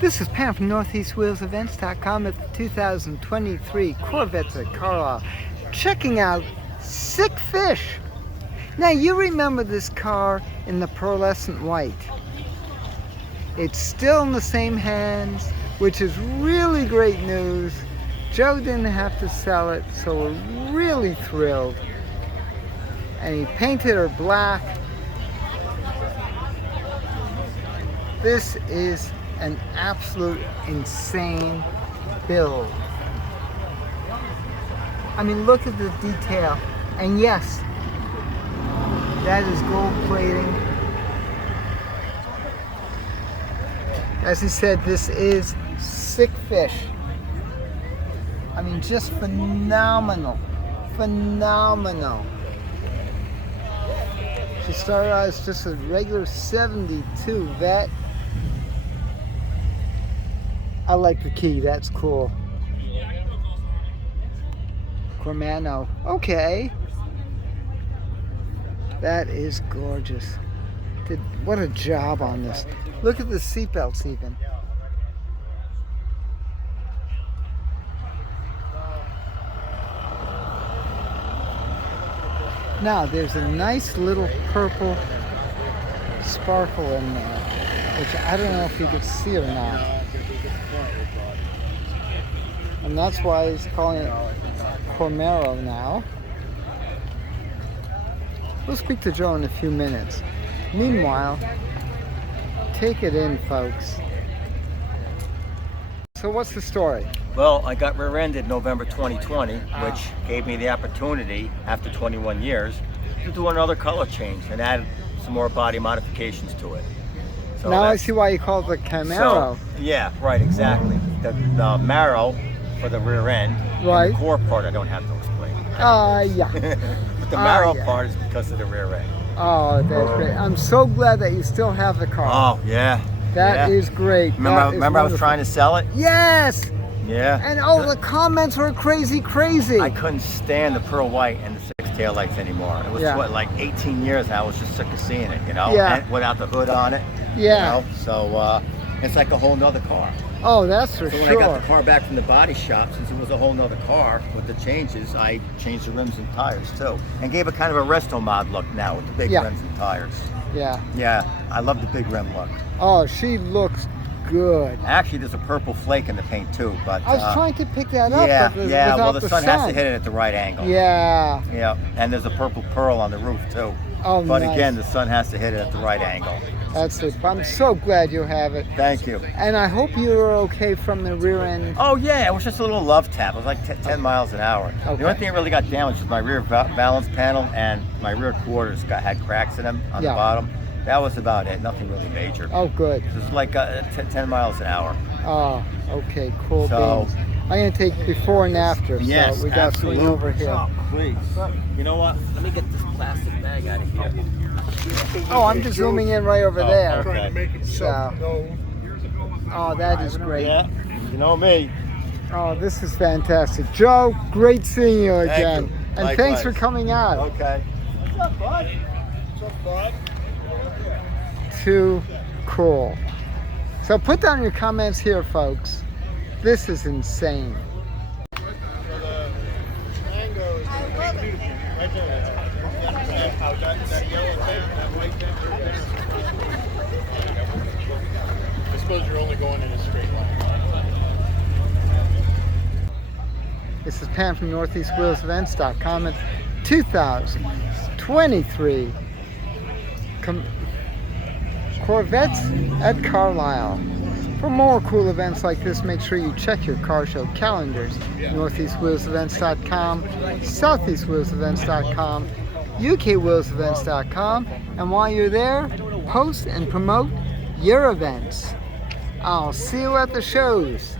This is Pam from NortheastWheelsEvents.com at the 2023 Corvettes at Carlisle, checking out SickFish. Now you remember this car in the pearlescent white. It's still in the same hands, which is really great news. Joe didn't have to sell it, so we're really thrilled. And he painted her black. This is an absolute insane build. I mean, look at the detail. And yes, that is gold plating. As he said, this is SickFish. I mean, just phenomenal. Phenomenal. She started out as just a regular 72 vet. I like the key, that's cool. Cormaro, okay. That is gorgeous. What a job on this. Look at the seatbelts even. Now there's a nice little purple sparkle in there, which I don't know if you can see or not. And that's why he's calling it Cormaro now. We'll speak to Joe in a few minutes. Meanwhile, take it in, folks. So what's the story? Well, I got rear-ended November 2020, which gave me the opportunity, after 21 years, to do another color change and add some more body modifications to it. So now I see why you call it the Cormaro. So, yeah, right, exactly. The marrow for the rear end, right. And the core part I don't have to explain. Yeah. But the marrow part is because of the rear end. Oh, that's great. I'm so glad that you still have the car. Oh, yeah. That is great. Remember I was trying to sell it? Yes! Yeah. And the comments were crazy. I couldn't stand the pearl white and the 6 taillights anymore. It was like 18 years and I was just sick of seeing it, you know? Yeah. And without the hood on it. Yeah. You know? So it's like a whole nother car. Oh, that's for sure. So when I got the car back from the body shop, since it was a whole nother car with the changes, I changed the rims and tires too. And gave it kind of a resto mod look now with the big rims and tires. Yeah. Yeah, I love the big rim look. Oh, she looks good. Actually, there's a purple flake in the paint too, but I was trying to pick that up. Yeah, but yeah. Well, the sun has to hit it at the right angle. Yeah. Yeah, and there's a purple pearl on the roof too. Oh, but nice. Again, the sun has to hit it at the right angle. That's it. I'm so glad you have it. Thank you. And I hope you were okay from the rear end. Oh yeah, it was just a little love tap. It was like 10 miles an hour. Okay. The only thing that really got damaged was my rear balance panel and my rear quarters had cracks in them on the bottom. That was about it. Nothing really major. Oh, good. It was like 10 miles an hour. Oh, okay. Cool. So, beans. I'm going to take before and after. Yes, so we got absolutely. over here. Oh, please. You know what? Let me get this plastic bag out of here. Oh, I'm just zooming in right over there. Okay. Oh, that is great. Yeah, you know me. Oh, this is fantastic. Joe, great seeing you again. Thank you. And Likewise. thanks for coming out. Okay. What's up, bud? What's up, bud? Too cool. So put down your comments here, folks. This is insane. I suppose you're only going in a straight line. This is Pam from NortheastWheelsEvents.com at 2023 Corvettes at Carlisle. For more cool events like this, make sure you check your car show calendars. NortheastWheelsEvents.com, SoutheastWheelsEvents.com, UKWheelsEvents.com, and while you're there, post and promote your events. I'll see you at the shows.